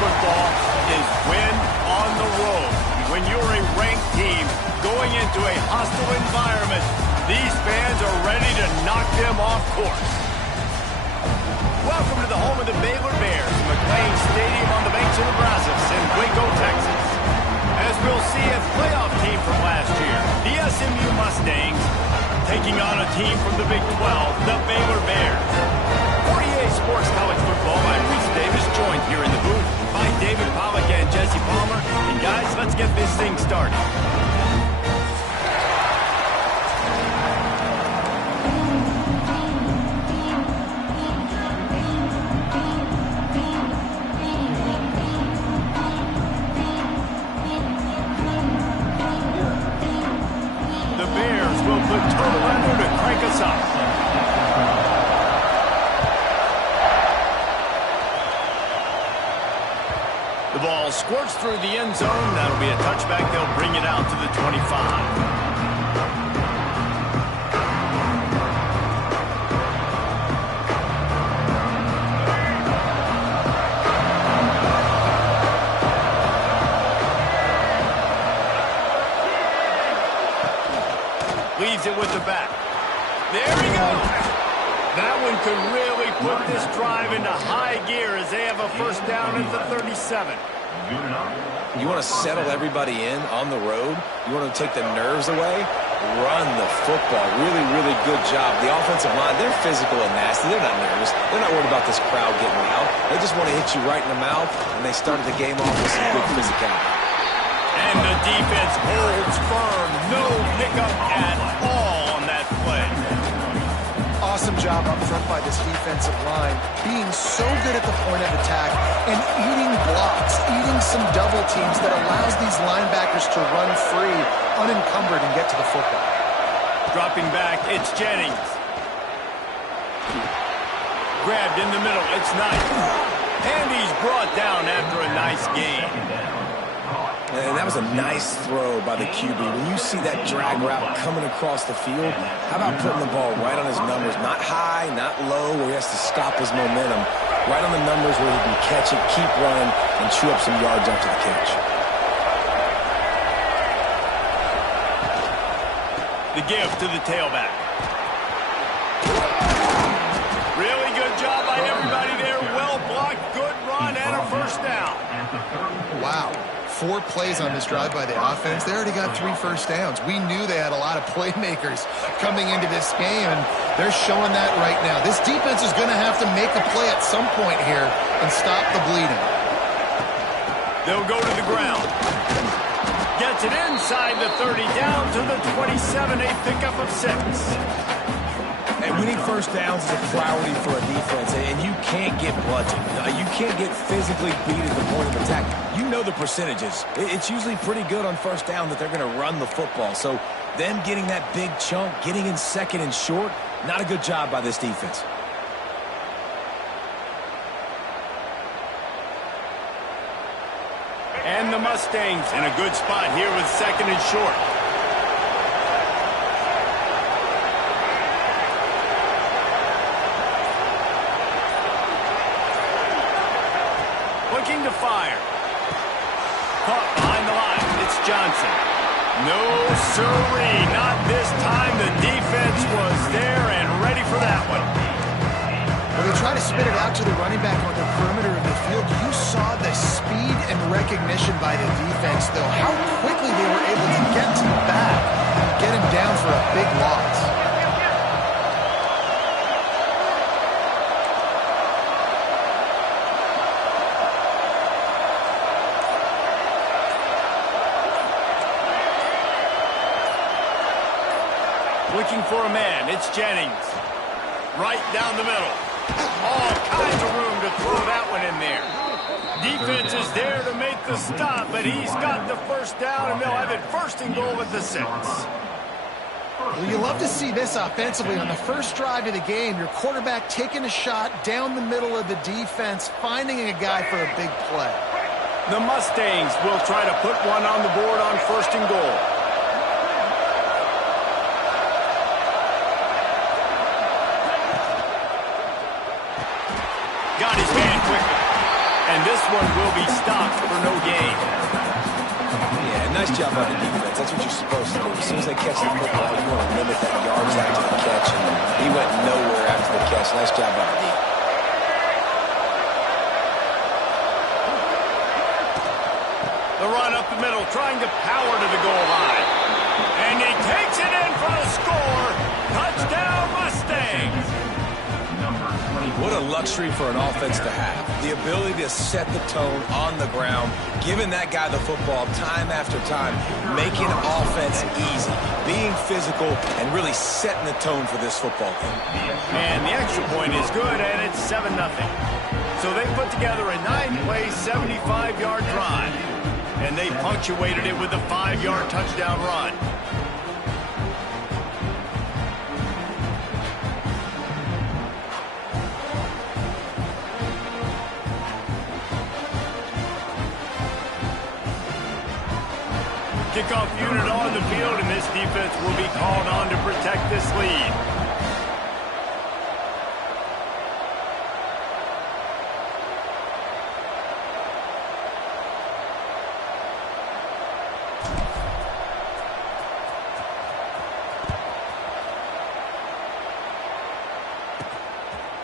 football is win on the road. When you're a ranked team going into a hostile environment, these fans are ready to knock them off course. Welcome to the home of the Baylor Bears, McLean Stadium on the banks of the Brazos in Waco, Texas. As we'll see a playoff team from last year, the SMU Mustangs, taking on a team from the Big 12, the Baylor Bears. 48 Sports College Football, I'm Reese Davis, joined here in the booth by David Pollack and Jesse Palmer. And guys, let's get this thing started. The Bears will put total under to crank us up. The ball squirts through the end zone. That'll be a touchback. They'll bring it out to the 25. Leaves it with the back. There he goes. That one could really put this drive into high gear as they have a first down at the 37. You want to settle everybody in on the road? You want to take the nerves away? Run the football. Really, really good job. The offensive line, they're physical and nasty. They're not nervous. They're not worried about this crowd getting loud. They just want to hit you right in the mouth, and they started the game off with some good physicality. And the defense holds firm. No pickup at all on that play. Awesome job up front by this defensive line, being so good at the point of attack and eating blocks, eating some double teams that allows these linebackers to run free, unencumbered, and get to the football. Dropping back, it's Jennings. Grabbed in the middle, it's Knight. And he's brought down after a nice gain. And that was a nice throw by the QB. When you see that drag route coming across the field, how about putting the ball right on his numbers? Not high, not low, where he has to stop his momentum. Right on the numbers where he can catch it, keep running, and chew up some yards after the catch. The give to the tailback. Really good job by everybody there. Well blocked, good run, and a first down. Wow. 4 plays on this drive by the offense. They already got 3 first downs. We knew they had a lot of playmakers coming into this game, and they're showing that right now. This defense is going to have to make a play at some point here and stop the bleeding. They'll go to the ground. Gets it inside the 30, down to the 27, a pickup of 6. And winning first downs is a priority for a defense, and you can't get bludgeoned. You can't get physically beat at the point of attack. You know the percentages. It's usually pretty good on first down that they're going to run the football. So them getting that big chunk, getting in second and short, not a good job by this defense. And the Mustangs in a good spot here with second and short. Looking to fire. Caught behind the line. It's Johnson. No siree, not this time. The defense was there and ready for that one. When they try to spit it out to the running back on the perimeter of the field, you saw the speed and recognition by the defense, though, how quickly they were able to get to the back and get him down for a big loss. Looking for a man, it's Jennings. Right down the middle. All kinds of room to throw that one in there. Defense is there to make the stop, but he's got the first down, and they'll have it first and goal at the 6. Well, you love to see this offensively on the first drive of the game. Your quarterback taking a shot down the middle of the defense, finding a guy for a big play. The Mustangs will try to put one on the board on first and goal. Got his man quickly. And this one will be stopped for no gain. Yeah, nice job by the defense. That's what you're supposed to do. As soon as they catch the football, you want to limit that yards after the catch. And he went nowhere after the catch. Nice job by the defense. The run up the middle, trying to power to the goal line. And he takes it in for a score. Touchdown, Mustangs. What a luxury for an offense to have. The ability to set the tone on the ground, giving that guy the football time after time, making offense easy, being physical, and really setting the tone for this football game. And the extra point is good, and it's 7-0. So they put together a 9-play, 75-yard drive. And they punctuated it with a 5-yard touchdown run. Kickoff unit on the field, and this defense will be called on to protect this lead.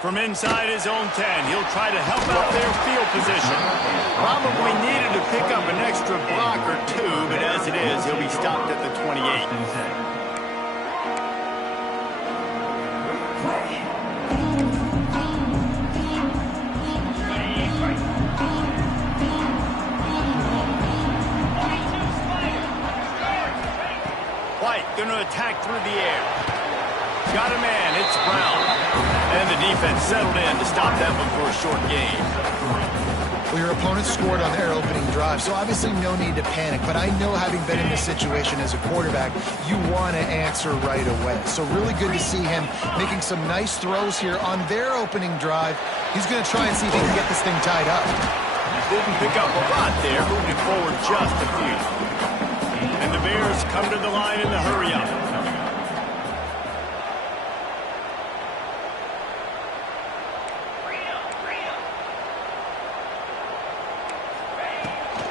From inside his own 10, he'll try to help out their field position. Probably needed to pick up an extra block or two, but as it is, he'll be stopped at the 28. White going to attack through the air. Got a man, it's Brown. And the defense settled in to stop that one for a short gain. Well, your opponent scored on their opening drive, so obviously no need to panic. But I know, having been in this situation as a quarterback, you want to answer right away. So really good to see him making some nice throws here on their opening drive. He's going to try and see if he can get this thing tied up. Didn't pick up a lot there, moved it forward just a few. And the Bears come to the line in the hurry-up.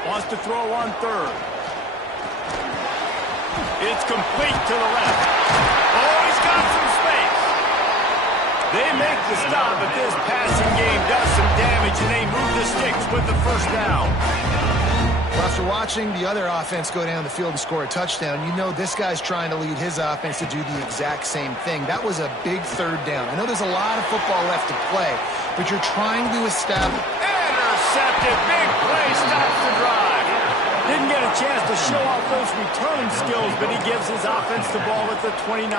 Wants to throw on third. It's complete to the left. Oh, he's got some space. They make the stop, but this passing game does some damage, and they move the sticks with the first down. Well, after watching the other offense go down the field and score a touchdown, you know this guy's trying to lead his offense to do the exact same thing. That was a big third down. I know there's a lot of football left to play, but you're trying to establish... Intercepted. Big play. Stops the drive. Didn't get a chance to show off those return skills, but he gives his offense the ball at the 29.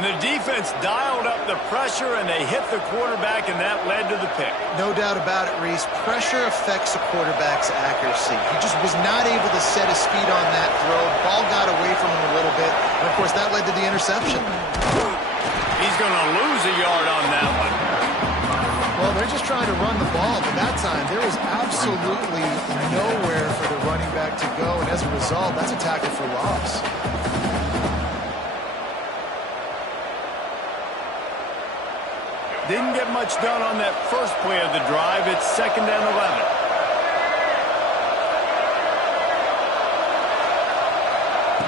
And the defense dialed up the pressure, and they hit the quarterback, and that led to the pick. No doubt about it, Reese. Pressure affects a quarterback's accuracy. He just was not able to set his feet on that throw. Ball got away from him a little bit, and, of course, that led to the interception. He's going to lose a yard on that one. Well, they're just trying to run the ball, but that time there was absolutely nowhere for the running back to go, and as a result, that's a tackle for loss. Didn't get much done on that first play of the drive. It's 2nd and 11.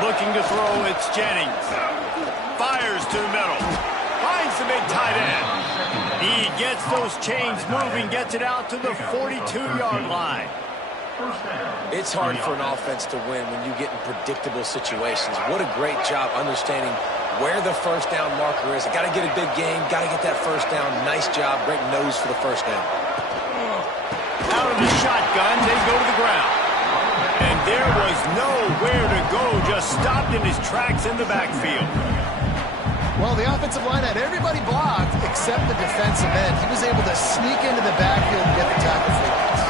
Looking to throw, it's Jennings. Fires to the middle. Finds the big tight end. He gets those chains moving, gets it out to the 42-yard line. It's hard for an offense to win when you get in predictable situations. What a great job understanding where the first down marker is. Got to get a big gain, got to get that first down. Nice job, great nose for the first down. Out of the shotgun, they go to the ground. And there was nowhere to go, just stopped in his tracks in the backfield. Well, the offensive line had everybody blocked except the defensive end. He was able to sneak into the backfield and get the tackle for loss.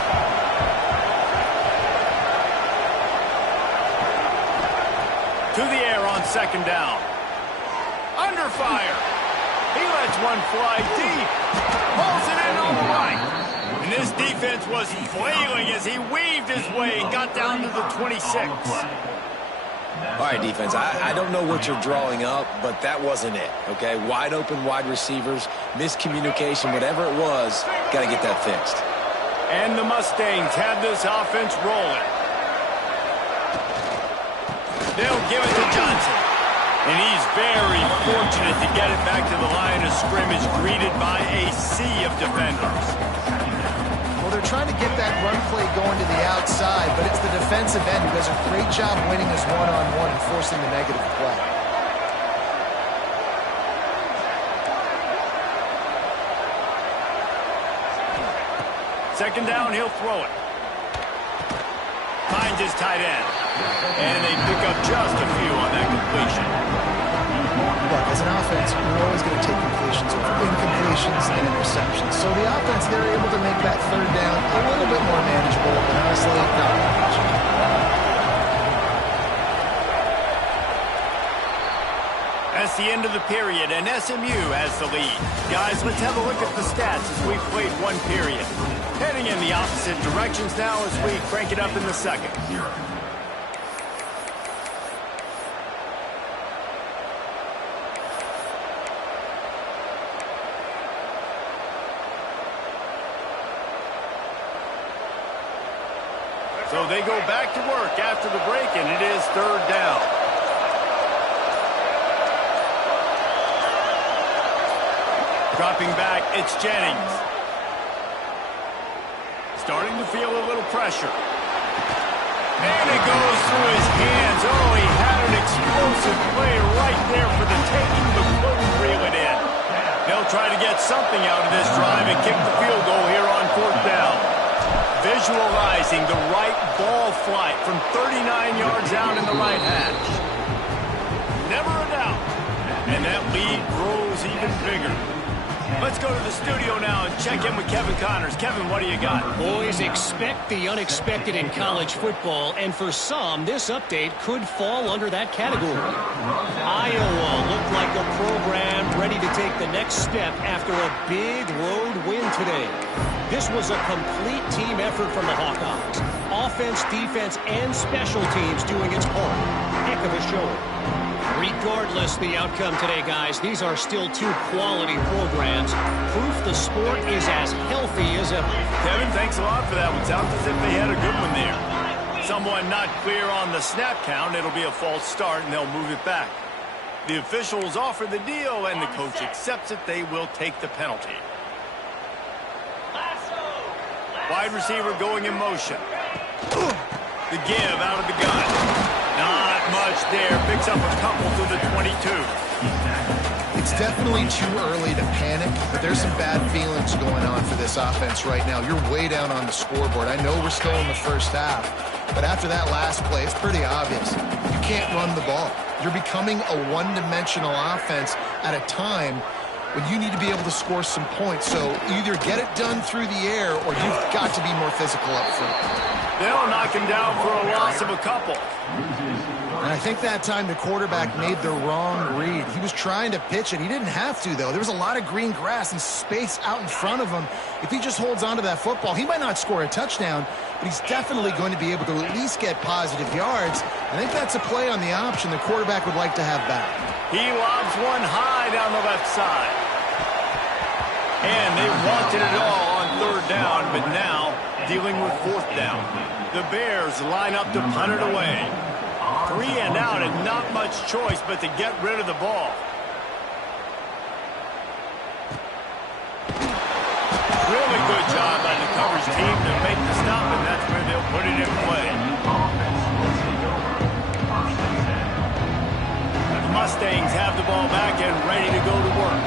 To the air on 2nd down. Under fire. He lets one fly deep. Pulls it in on the right. And this defense was flailing as he weaved his way and got down to the 26. All right, defense, I don't know what you're drawing up, but that wasn't it, okay? Wide open wide receivers, miscommunication, whatever it was, got to get that fixed. And the Mustangs have this offense rolling. They'll give it to Johnson. And he's very fortunate to get it back to the line of scrimmage, greeted by a sea of defenders. Well, they're trying to get that run play going to the outside, but it's the defensive end who does a great job winning his one-on-one and forcing the negative play. Second down, he'll throw it. Finds his tight end. And they pick up just a few on that completion. Look, as an offense, we're always going to take completions over incompletions and interceptions. So the offense, they're able to make that third down a little bit more manageable, but honestly, not much. That's the end of the period, and SMU has the lead. Guys, let's have a look at the stats as we've played one period. Heading in the opposite directions now as we crank it up in the second. So they go back to work after the break, and it is third down. Dropping back, it's Jennings. Starting to feel a little pressure. And it goes through his hands. Oh, he had an explosive play right there for the taking, but couldn't reel it in. They'll try to get something out of this drive and kick the field goal here on fourth down. Visualizing the right ball flight from 39 yards out in the right hatch. Never a doubt. And that lead grows even bigger. Let's go to the studio now and check in with Kevin Connors. Kevin, what do you got? Boys, expect the unexpected in college football, and for some, this update could fall under that category. Iowa looked like a program ready to take the next step after a big road win today. This was a complete team effort from the Hawkeyes. Offense, defense, and special teams doing its part. Heck of a show. Regardless the outcome today, guys, these are still two quality programs. Proof the sport is as healthy as ever. Kevin, thanks a lot for that one. Sounds as if they had a good one there. Someone not clear on the snap count. It'll be a false start, and they'll move it back. The officials offer the deal, and the coach accepts it. They will take the penalty. Wide receiver going in motion. The give out of the gun. Not much there. Picks up a couple to the 22. It's definitely too early to panic, but there's some bad feelings going on for this offense right now. You're way down on the scoreboard. I know we're still in the first half, but after that last play, it's pretty obvious. You can't run the ball. You're becoming a one-dimensional offense at a time when you need to be able to score some points. So either get it done through the air or you've got to be more physical up front. They'll knock him down for a loss of a couple. And I think that time the quarterback made the wrong read. He was trying to pitch it. He didn't have to, though. There was a lot of green grass and space out in front of him. If he just holds on to that football, he might not score a touchdown, but he's definitely going to be able to at least get positive yards. I think that's a play on the option the quarterback would like to have back. He lobs one high down the left side. And they wanted it all on third down, but now dealing with fourth down. The Bears line up to punt it away. 3 and out and not much choice but to get rid of the ball. Really good job by the coverage team to make the stop, and that's where they'll put it in play. The Mustangs have the ball back and ready to go to work.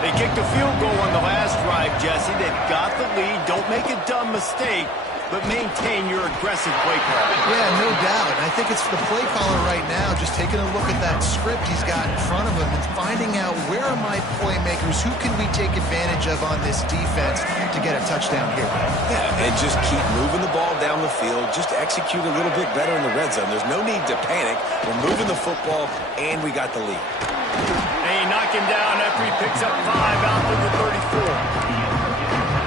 They kicked a field goal on the last drive, Jesse. They've got the lead. Don't make a dumb mistake, but maintain your aggressive play call. Yeah, no doubt. And I think it's the play caller right now just taking a look at that script he's got in front of him and finding out where are my playmakers, who can we take advantage of on this defense to get a touchdown here. Yeah, and just keep moving the ball down the field. Just execute a little bit better in the red zone. There's no need to panic. We're moving the football, and we got the lead. They knock him down after he picks up 5 out to the 34.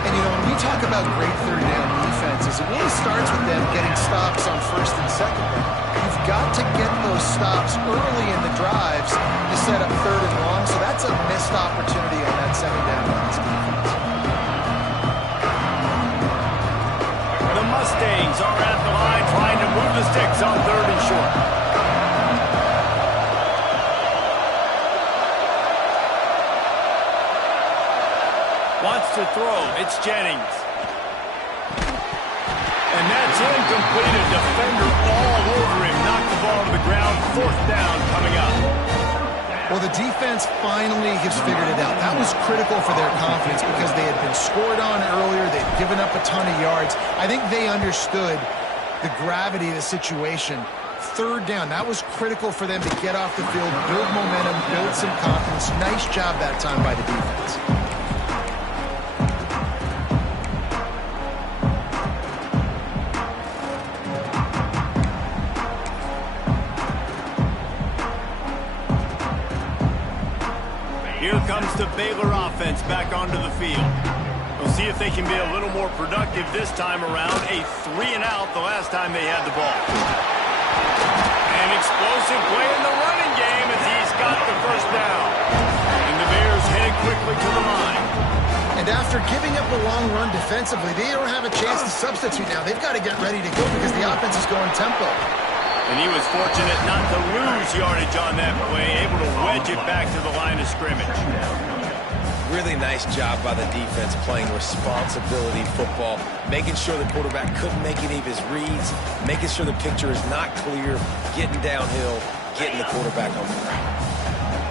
And, you know, when we talk about great third down defenses, it really starts with them getting stops on first and second down. You've got to get those stops early in the drives to set up third and long, so that's a missed opportunity on that second down on this defense. Wants to throw. It's Jennings. And that's incomplete. A defender all over him. Knocked the ball to the ground. 4th down coming up. Well, the defense finally has figured it out. That was critical for their confidence because they had been scored on earlier. They'd given up a ton of yards. I think they understood the gravity of the situation. 3rd down, that was critical for them to get off the field, build momentum, build some confidence. Nice job that time by the defense. Here comes the Baylor offense back onto the field. We'll see if they can be a little more productive this time around. A 3-and-out the last time they had the ball. An explosive play in the running game as he's got the 1st down. And the Bears headed quickly to the line. And after giving up a long run defensively, they don't have a chance to substitute now. They've got to get ready to go because the offense is going tempo. And he was fortunate not to lose yardage on that play, able to wedge it back to the line of scrimmage. Really nice job by the defense playing responsibility football, making sure the quarterback couldn't make any of his reads, making sure the picture is not clear, getting downhill, getting the quarterback on the ground.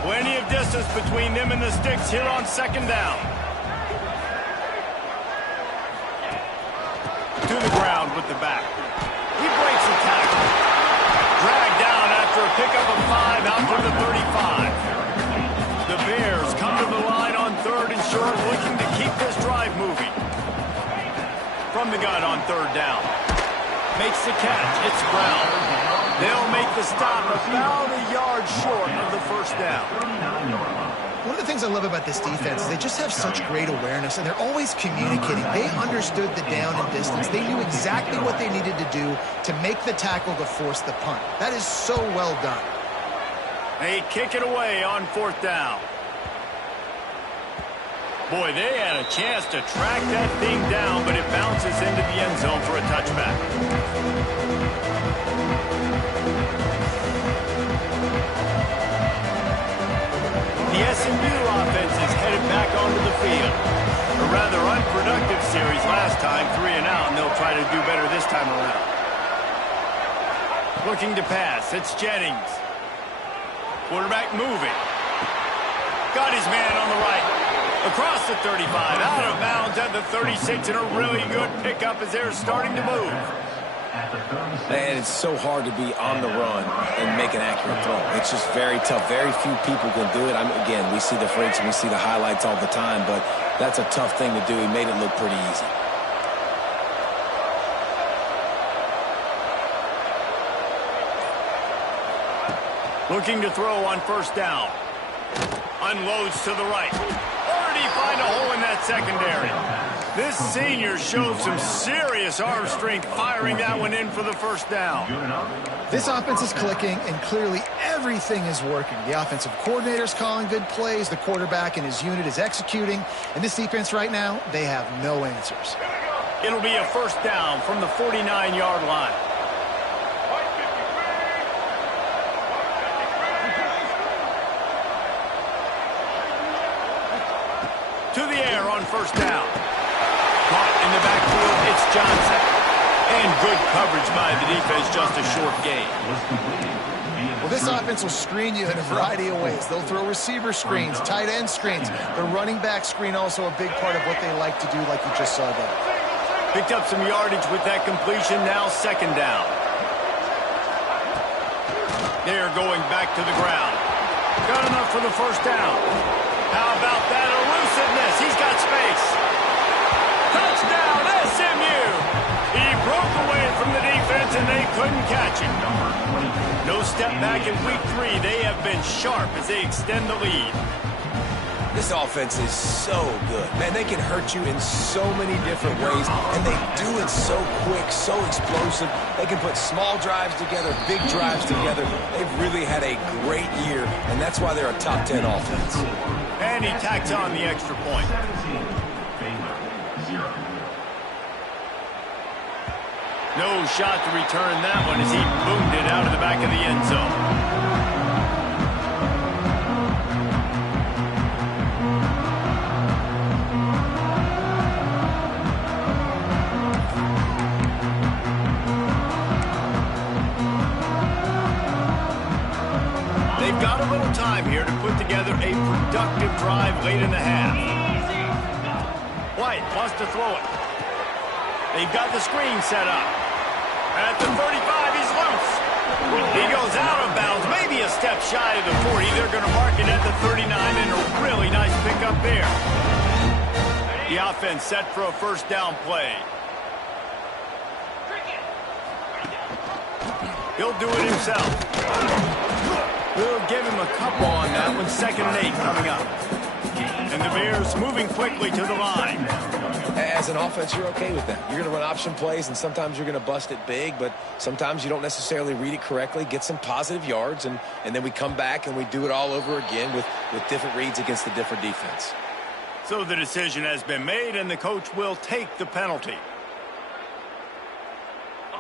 Plenty of distance between them and the sticks here on 2nd down. To the ground with the back. He breaks the tackle. Dragged down after a pickup of 5 out to the 35. The Bears come to the line on 3rd and short, looking to keep this drive moving. From the gun on 3rd down. Makes the catch. It's Brown. They'll make the stop about a yard short of the 1st down. One of the things I love about this defense is they just have such great awareness, and they're always communicating. They understood the down and distance. They knew exactly what they needed to do to make the tackle to force the punt. That is so well done. They kick it away on 4th down. Boy, they had a chance to track that thing down, but it bounces into the end zone for a touchback. The SMU offense is headed back onto the field. A rather unproductive series last time, 3-and-out, and they'll try to do better this time around. Looking to pass, it's Jennings. Quarterback moving. Got his man on the right. Across the 35, out of bounds at the 36, and a really good pickup as they're starting to move. And it's so hard to be on the run and make an accurate throw. It's just very tough. Very few people can do it. Again, we see the freaks and we see the highlights all the time, but that's a tough thing to do. He made it look pretty easy. Looking to throw on 1st down. Unloads to the right. Already find a hole in that secondary. This senior showed some serious arm strength firing that one in for the 1st down. This offense is clicking, and clearly everything is working. The offensive coordinator's calling good plays. The quarterback and his unit is executing. And this defense right now, they have no answers. It'll be a 1st down from the 49-yard line. To the air on 1st down. Caught in the backfield, it's Johnson. And good coverage by the defense, just a short gain. Well, this offense will screen you in a variety of ways. They'll throw receiver screens, tight end screens. The running back screen also a big part of what they like to do, like you just saw there. Picked up some yardage with that completion, now 2nd down. They're going back to the ground. Got enough for the 1st down. How about that elusiveness? He's got space. Touchdown, SMU! He broke away from the defense, and they couldn't catch him. No step back in week 3. They have been sharp as they extend the lead. This offense is so good. Man, they can hurt you in so many different ways, and they do it so quick, so explosive. They can put small drives together, big drives together. They've really had a great year, and that's why they're a top 10 offense. And he tacks on the extra point. No shot to return that one as he boomed it out of the back of the end zone. productive drive late in the half. White wants to throw it. They've got the screen set up. At the 35, he's loose. He goes out of bounds, maybe a step shy of the 40. They're going to mark it at the 39, and a really nice pickup there. The offense set for a first down play. He'll do it himself. We'll give him a couple on that one. 2nd and 8 coming up. And the Bears moving quickly to the line. As an offense, you're okay with that. You're going to run option plays, and sometimes you're going to bust it big, but sometimes you don't necessarily read it correctly, get some positive yards, and then we come back and we do it all over again with different reads against the different defense. So the decision has been made, and the coach will take the penalty.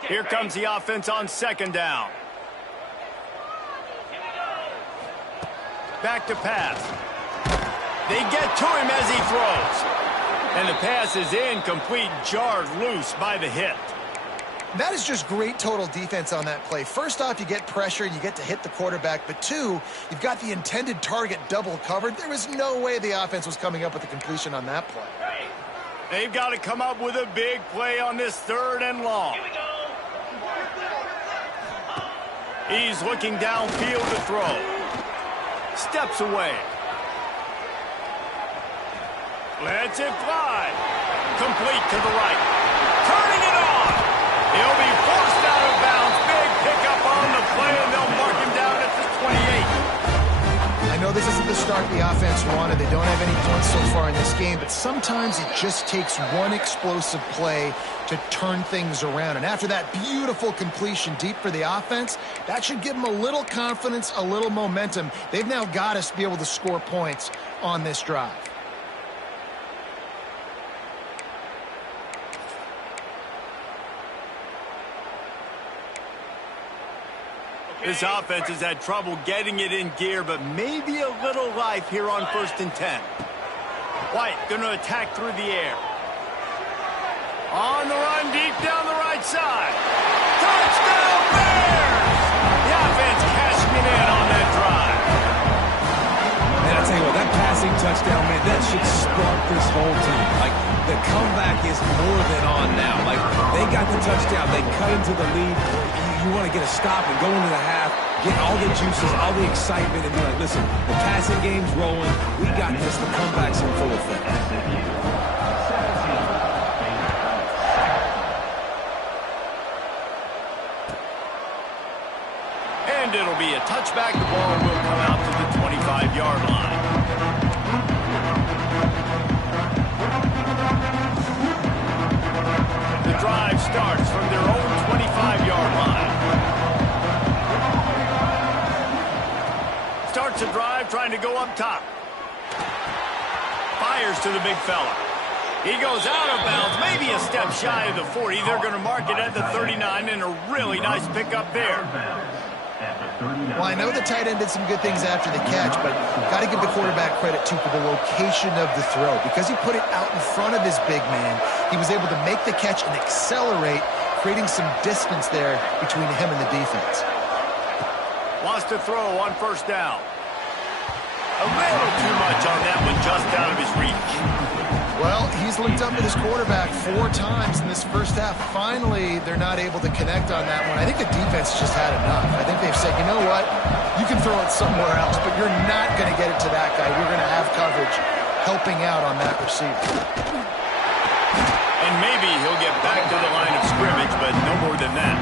Here comes the offense on 2nd down. Back to pass. They get to him as he throws. And the pass is incomplete, jarred loose by the hit. That is just great total defense on that play. First off, you get pressure and you get to hit the quarterback. But 2, you've got the intended target double covered. There was no way the offense was coming up with a completion on that play. They've got to come up with a big play on this 3rd and long. He's looking downfield to throw. Steps away. Lets it fly. Complete to the right. Turning it on. He'll be forced out of bounds. Big pickup on the play, and they'll mark him down at the 28. I know this isn't the start the offense wanted. They don't have any points so far in this game, but sometimes it just takes one explosive play to turn things around. And after that beautiful completion deep for the offense, that should give them a little confidence, a little momentum. They've now got us to be able to score points on this drive. This offense has had trouble getting it in gear, but maybe a little life here on 1st and 10. White going to attack through the air. On the run, deep down the right side. Touchdown Bears! The offense cashing it in on that drive. And I tell you what, that passing touchdown, man, that should spark this whole team. Like, the comeback is more than on now. Like, they got the touchdown. They cut into the lead. You want to get a stop and go into the half, get all the juices, all the excitement, and be like, listen, the passing game's rolling. We got this. The comeback's in full effect. And it'll be a touchback. The ball will come out to the 25-yard line. The drive starts from their own 25-yard line. Starts a drive trying to go up top. Fires to the big fella. He goes out of bounds, maybe a step shy of the 40. They're going to mark it at the 39, and a really nice pickup there. Well, I know the tight end did some good things after the catch, but got to give the quarterback credit, too, for the location of the throw. Because he put it out in front of his big man, he was able to make the catch and accelerate, creating some distance there between him and the defense. Wants to throw on 1st down. A little too much on that one, just out of his reach. Well, he's linked up with his quarterback 4 times in this first half. Finally, they're not able to connect on that one. I think the defense just had enough. I think they've said, you know what? You can throw it somewhere else, but you're not going to get it to that guy. We're going to have coverage helping out on that receiver. And maybe he'll get back to the line of scrimmage, but no more than that.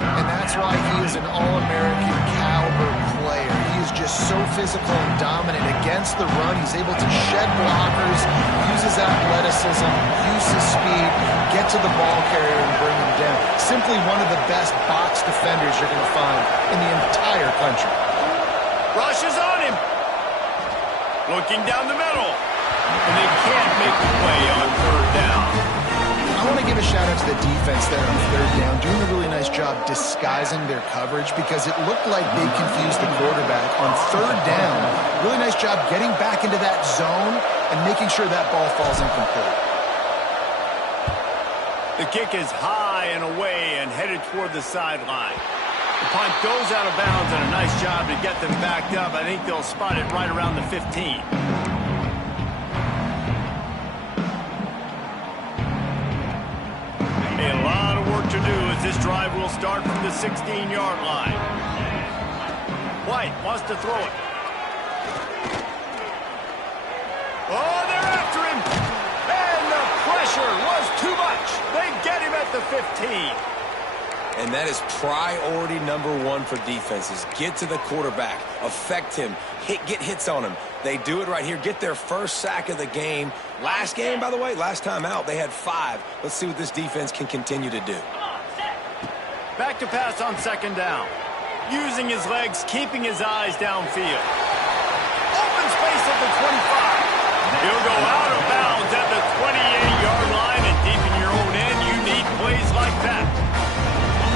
And that's why he is an All-American caliber player. He is just so physical and dominant against the run. He's able to shed blockers, use his athleticism, use his speed, get to the ball carrier and bring him down. Simply one of the best box defenders you're going to find in the entire country. Rush is on him. Looking down the middle. And they can't make the play on 3rd down. I want to give a shout-out to the defense there on 3rd down, doing a really nice job disguising their coverage because it looked like they confused the quarterback on 3rd down. Really nice job getting back into that zone and making sure that ball falls incomplete. The kick is high and away and headed toward the sideline. The punt goes out of bounds, and a nice job to get them backed up. I think they'll spot it right around the 15. A lot of work to do as this drive will start from the 16-yard line. White wants to throw it. Oh, they're after him. And the pressure was too much. They get him at the 15. And that is priority number one for defenses. Get to the quarterback. Affect him. Get hits on him. They do it right here. Get their first sack of the game. Last game, by the way, last time out, they had 5. Let's see what this defense can continue to do. Back to pass on second down. Using his legs, keeping his eyes downfield. Open space at the 25. He'll go out of bounds at the 28-yard line, and deep in your own end, you need plays like that.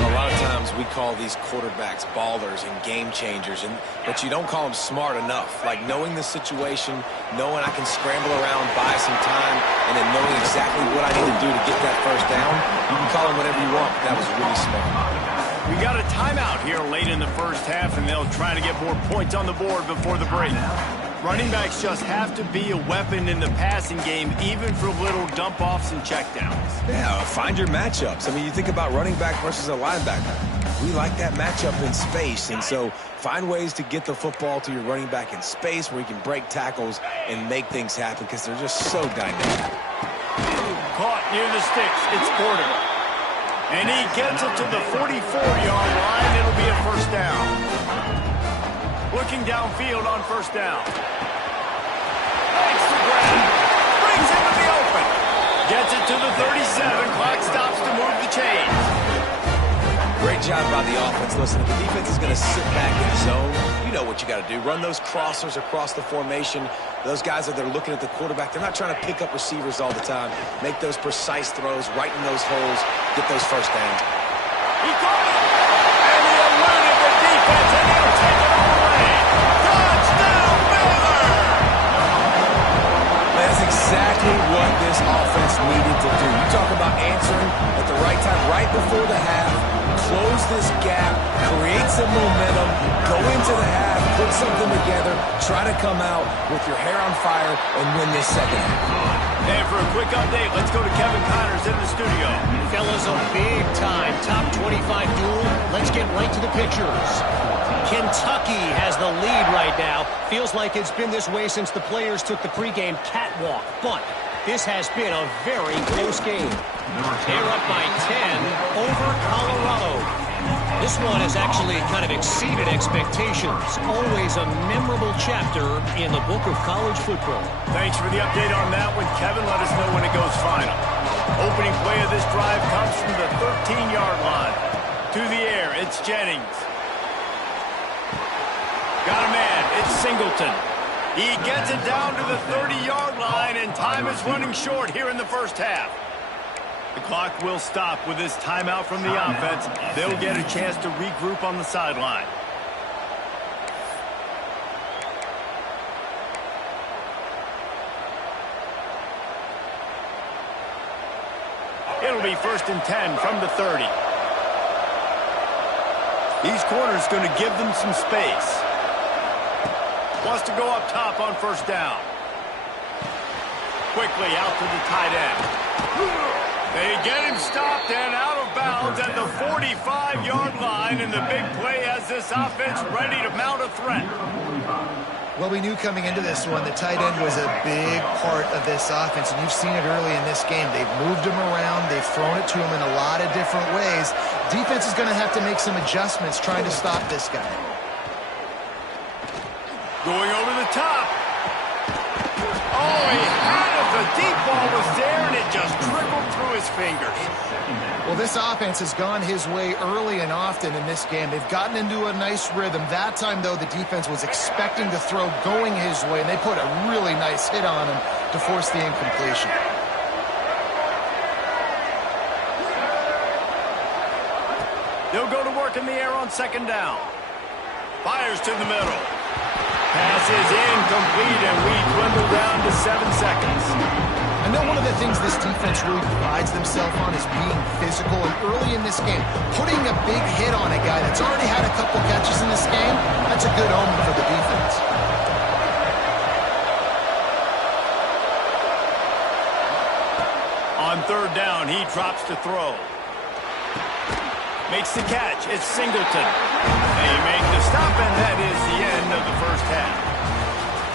A lot of times we call these quarterbacks ballers and game changers, but you don't call them smart enough. Like knowing the situation, knowing I can scramble around, buy some time, and then knowing exactly what I need to do to get that first down. You can call them whatever you want, but that was really smart. We got a timeout here late in the first half, and they'll try to get more points on the board before the break. Running backs just have to be a weapon in the passing game, even for little dump-offs and checkdowns. Yeah, find your matchups. I mean, you think about running back versus a linebacker. We like that matchup in space, and so find ways to get the football to your running back in space where you can break tackles and make things happen because they're just so dynamic. Caught near the sticks. It's Porter. And he gets it to the 44-yard line. It'll be a first down. Looking downfield on first down. Makes the grab. Brings him to the open. Gets it to the 37. Clock stops to move the chains. Great job by the offense. Listen, if the defense is going to sit back in zone, you know what you got to do. Run those crossers across the formation. Those guys that they're looking at the quarterback, they're not trying to pick up receivers all the time. Make those precise throws, right in those holes, get those first downs. He caught it! And he eluded the defense, and he'll take it all away. Touchdown, Baylor! That's exactly what this offense needed to do. You talk about answering at the right time, right before the half, close this gap, create some momentum, go into the half, put something together, try to come out with your hair on fire and win this second half. And for a quick update, let's go to Kevin Connors in the studio. Fellas, a big-time top 25 duel. Let's get right to the pictures. Kentucky has the lead right now. Feels like it's been this way since the players took the pregame catwalk. But this has been a very close game. They're up by 10 over Colorado. This one has actually kind of exceeded expectations. Always a memorable chapter in the book of college football. Thanks for the update on that one, Kevin. Let us know when it goes final. Opening play of this drive comes from the 13-yard line. To the air, it's Jennings. Got a man, it's Singleton. He gets it down to the 30-yard line, and time is running short here in the first half. The clock will stop with this timeout from the offense. They'll get a chance to regroup on the sideline. It'll be 1st and 10 from the 30. These corners going to give them some space. Wants to go up top on first down. Quickly out to the tight end. They get him stopped and out of bounds at the 45-yard line, and the big play has this offense ready to mount a threat. Well, we knew coming into this one the tight end was a big part of this offense, and you've seen it early in this game. They've moved him around. They've thrown it to him in a lot of different ways. Defense is going to have to make some adjustments trying to stop this guy. Going over the top. Oh, he had it. The deep ball was there, and it just trickled through his fingers. Well, this offense has gone his way early and often in this game. They've gotten into a nice rhythm. That time, though, the defense was expecting the throw going his way, and they put a really nice hit on him to force the incompletion. They'll go to work in the air on second down. Fires to the middle. Pass is incomplete, and we dwindle down to 7 seconds. And know, one of the things this defense really prides themselves on is being physical. And early in this game, putting a big hit on a guy that's already had a couple catches in this game, that's a good omen for the defense. On third down, he drops to throw. Makes the catch. It's Singleton. They make the stop, and that is the end of the first half.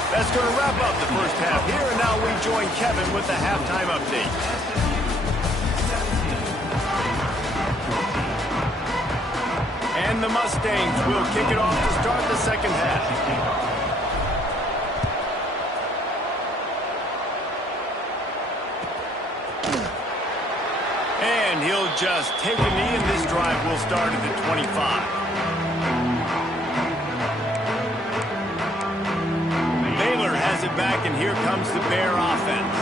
That's going to wrap up the first half here, and now we join Kevin with the halftime update. And the Mustangs will kick it off to start the second half. And he'll just take a knee, and this drive will start at the 25. Baylor has it back, and here comes the Bear offense.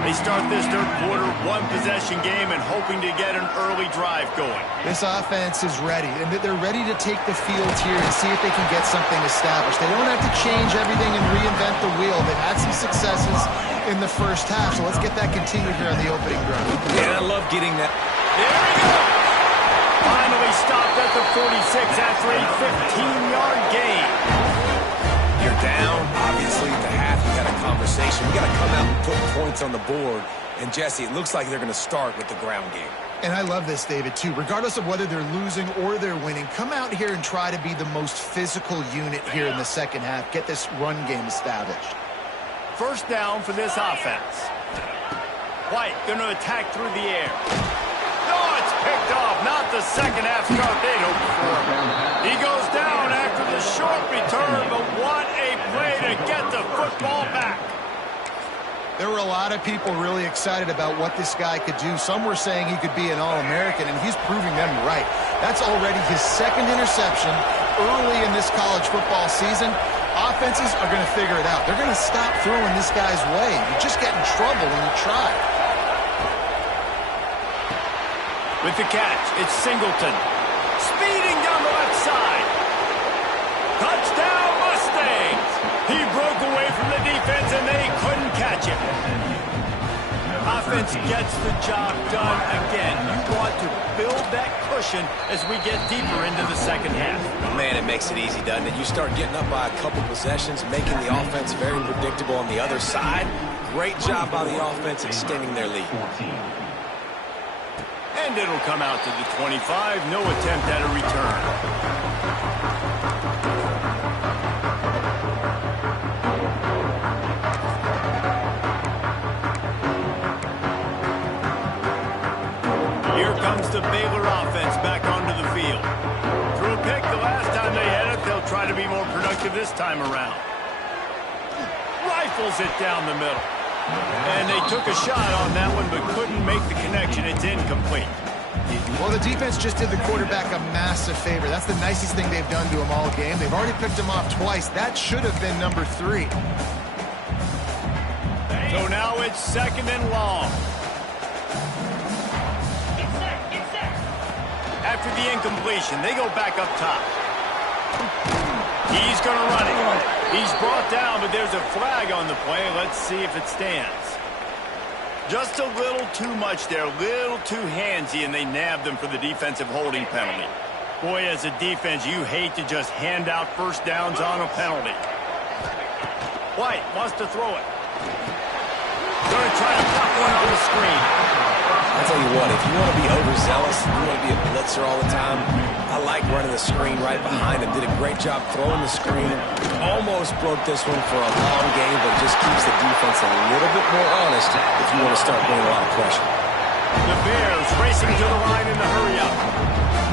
They start this third quarter, one-possession game, and hoping to get an early drive going. This offense is ready, and they're ready to take the field here and see if they can get something established. They don't have to change everything and reinvent the wheel. They've had some successes in the first half, so let's get that continued here on the opening drive. Yeah, I love getting that. There we go! Finally stopped at the 46 after a 15-yard gain. You're down. Obviously, at the half, you got a conversation. We got to come out and put points on the board. And, Jesse, it looks like they're going to start with the ground game. And I love this, David, too. Regardless of whether they're losing or they're winning, come out here and try to be the most physical unit here in the second half. Get this run game established. First down for this offense. White going to attack through the air. Oh, it's picked off. Not the second half start they'd hoped for. He goes down after the short return, but what a play to get the football back. There were a lot of people really excited about what this guy could do. Some were saying he could be an All-American, and he's proving them right. That's already his second interception early in this college football season. Offenses are going to figure it out. They're going to stop throwing this guy's way. You just get in trouble when you try. With the catch, it's Singleton. Speeding down the left side. Touchdown, Mustangs! He broke away from the defense, and they couldn't catch him. Offense gets the job done again. You want to build that cushion as we get deeper into the second half. Man, it makes it easy, doesn't it? You start getting up by a couple possessions, making the offense very predictable on the other side. Great job by the offense extending their lead. And it'll come out to the 25. No attempt at a return. Here comes the Baylor offense back onto the field. Threw a pick the last time they had it. They'll try to be more productive this time around. Rifles it down the middle. And they took a shot on that one, but couldn't make the connection. It's incomplete. Well, the defense just did the quarterback a massive favor. That's the nicest thing they've done to him all game. They've already picked him off twice. That should have been number 3. So now it's second and long. After the incompletion, they go back up top. He's going to run it. He's brought down, but there's a flag on the play. Let's see if it stands. Just a little too much there, a little too handsy, and they nabbed them for the defensive holding penalty. Boy, as a defense, you hate to just hand out first downs on a penalty. White wants to throw it. Going to try to pop one on the screen. I'll tell you what, if you want to be overzealous, you want to be a blitzer all the time, I like running the screen right behind him. Did a great job throwing the screen. Almost broke this one for a long game, but just keeps the defense a little bit more honest if you want to start bringing a lot of pressure. The Bears racing to the line in the hurry-up.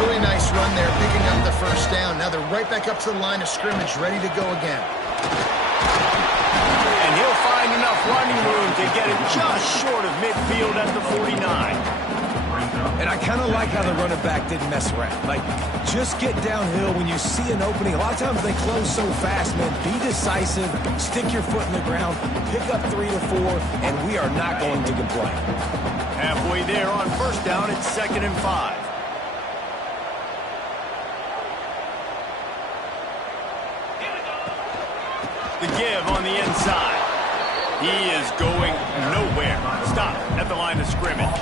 Really nice run there, picking up the first down. Now they're right back up to the line of scrimmage, ready to go again. And he'll find enough running room to get it just short of midfield at the 49. And I kind of like how the running back didn't mess around. Like, just get downhill when you see an opening. A lot of times they close so fast, man. Be decisive, stick your foot in the ground, pick up 3 to 4, and we are not going to complain. Halfway there on first down, it's 2nd and 5. The give on the inside. He is going nowhere. Stop. line of scrimmage.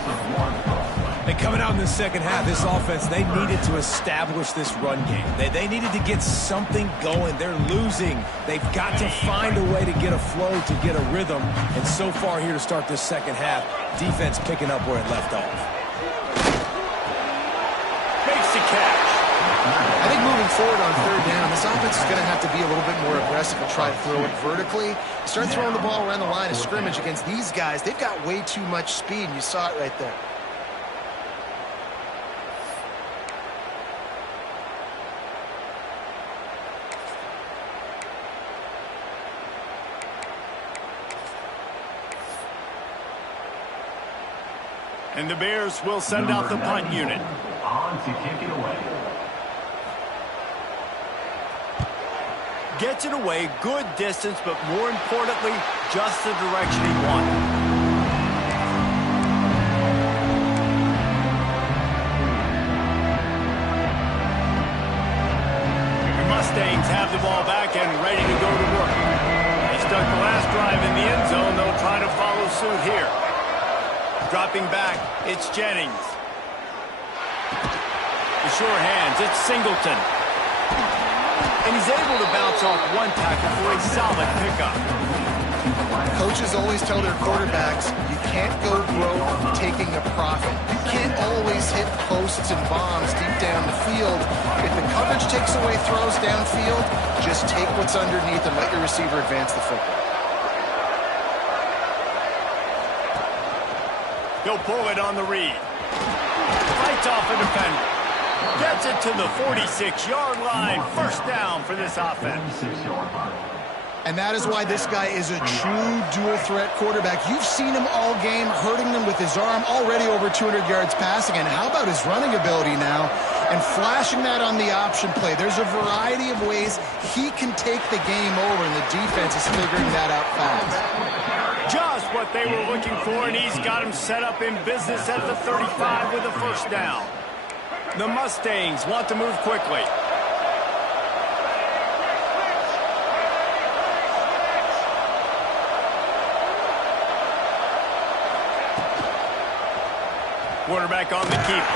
And coming out in the second half, this offense, they needed to establish this run game. They needed to get something going. They're losing. They've got to find a way to get a flow, to get a rhythm. And so far here to start this second half, defense picking up where it left off. Makes the catch. I think moving forward on third down, this offense is going to have to be a little bit more aggressive and try to throw it vertically. Start throwing the ball around the line of scrimmage against these guys. They've got way too much speed, and you saw it right there. And the Bears will send out the punt unit. On to kick it away. Gets it away, good distance, but more importantly, just the direction he wanted. The Mustangs have the ball back and ready to go to work. They stuck the last drive in the end zone. They'll try to follow suit here. Dropping back, it's Jennings. The sure hands, it's Singleton. And he's able to bounce off one tackle for a solid pickup. Coaches always tell their quarterbacks, you can't go broke taking a profit. You can't always hit posts and bombs deep down the field. If the coverage takes away throws downfield, just take what's underneath and let your receiver advance the football. He'll pull it on the read. Fights off a defender. Gets it to the 46-yard line. First down for this offense. And that is why this guy is a true dual-threat quarterback. You've seen him all game, hurting them with his arm, already over 200 yards passing. And how about his running ability now? And flashing that on the option play. There's a variety of ways he can take the game over, and the defense is figuring that out fast. Just what they were looking for, and he's got him set up in business at the 35 with a first down. The Mustangs want to move quickly. Quarterback on the keeper.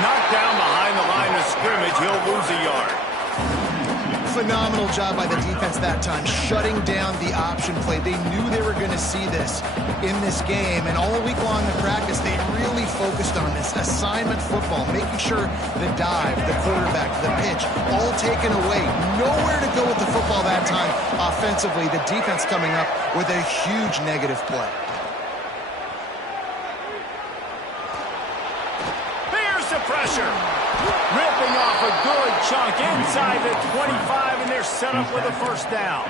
Knocked down behind the line of scrimmage. He'll lose a yard. Phenomenal job by the defense that time, shutting down the option play. They knew they were going to see this in this game, and all week long in practice, they really focused on this assignment football, making sure the dive, the quarterback, the pitch, all taken away. Nowhere to go with the football that time offensively. The defense coming up with a huge negative play. There's the pressure. Ripping off a good chunk inside the 25, and they're set up with a first down.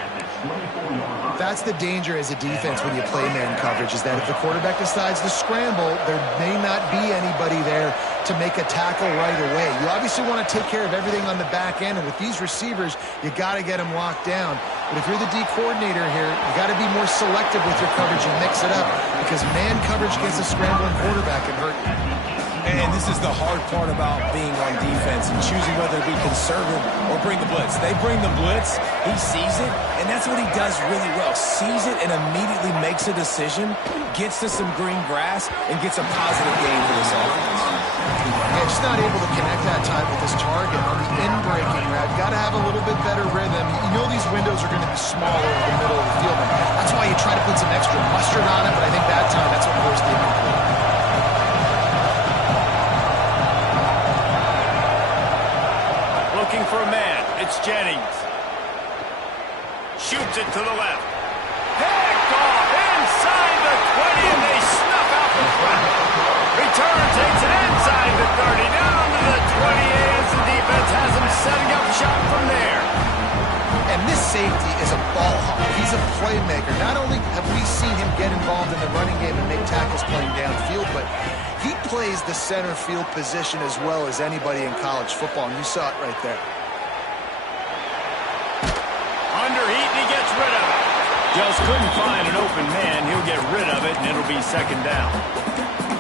That's the danger as a defense when you play man coverage, is that if the quarterback decides to scramble, there may not be anybody there to make a tackle right away. You obviously want to take care of everything on the back end, and with these receivers, you got to get them locked down. But if you're the D coordinator here, you got to be more selective with your coverage and mix it up, because man coverage against a scrambling quarterback can hurt you. And this is the hard part about being on defense and choosing whether to be conservative or bring the blitz. They bring the blitz, he sees it, and that's what he does really well. Sees it and immediately makes a decision, gets to some green grass, and gets a positive gain for this offense. Yeah, just not able to connect that time with his target on the in-breaking route. Got to have a little bit better rhythm. You know these windows are going to be small over the middle of the field. That's why you try to put some extra mustard on it, but I think that time that's what forced the incomplete. Looking for a man. It's Jennings. Shoots it to the left. Picked off inside the 20, and they snuff out the front. Return takes it inside the 30, down to the 28 as the defense has him setting up shop from there. And this safety is a ball hawk. He's a playmaker. Not only have we seen him get involved in the running game and make tackles playing downfield, but he plays the center field position as well as anybody in college football, and you saw it right there. Under heat, and he gets rid of it. Just couldn't find an open man. He'll get rid of it, and it'll be second down.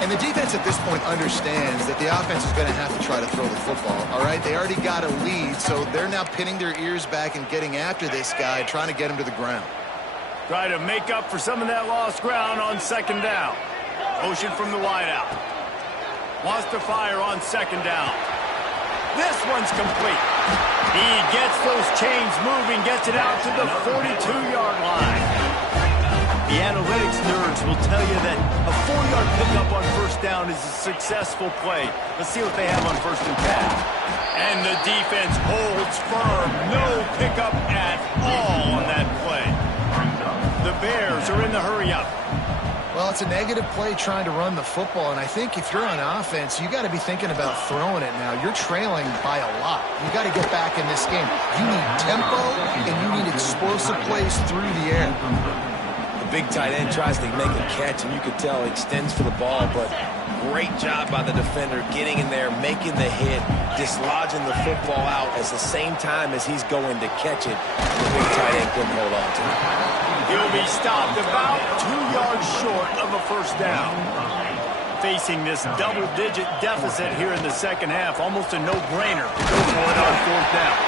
And the defense at this point understands that the offense is going to have to try to throw the football, all right? They already got a lead, so they're now pinning their ears back and getting after this guy, trying to get him to the ground. Try to make up for some of that lost ground on second down. Motion from the wideout. Wants to fire on second down. This one's complete. He gets those chains moving, gets it out to the 42-yard line. The analytics nerds will tell you that a 4-yard pickup on first down is a successful play. Let's see what they have on 1st and 10. And the defense holds firm. No pickup at all on that play. The Bears are in the hurry-up. Well, it's a negative play trying to run the football, and I think if you're on offense, you got to be thinking about throwing it now. You're trailing by a lot. You got to get back in this game. You need tempo, and you need explosive plays through the air. The big tight end tries to make a catch, and you can tell he extends for the ball, but great job by the defender getting in there, making the hit, dislodging the football out at the same time as he's going to catch it. The big tight end couldn't hold on to it. He'll be stopped about 2 yards short of a first down. Facing this double-digit deficit here in the second half, almost a no-brainer to go for it on 4th down.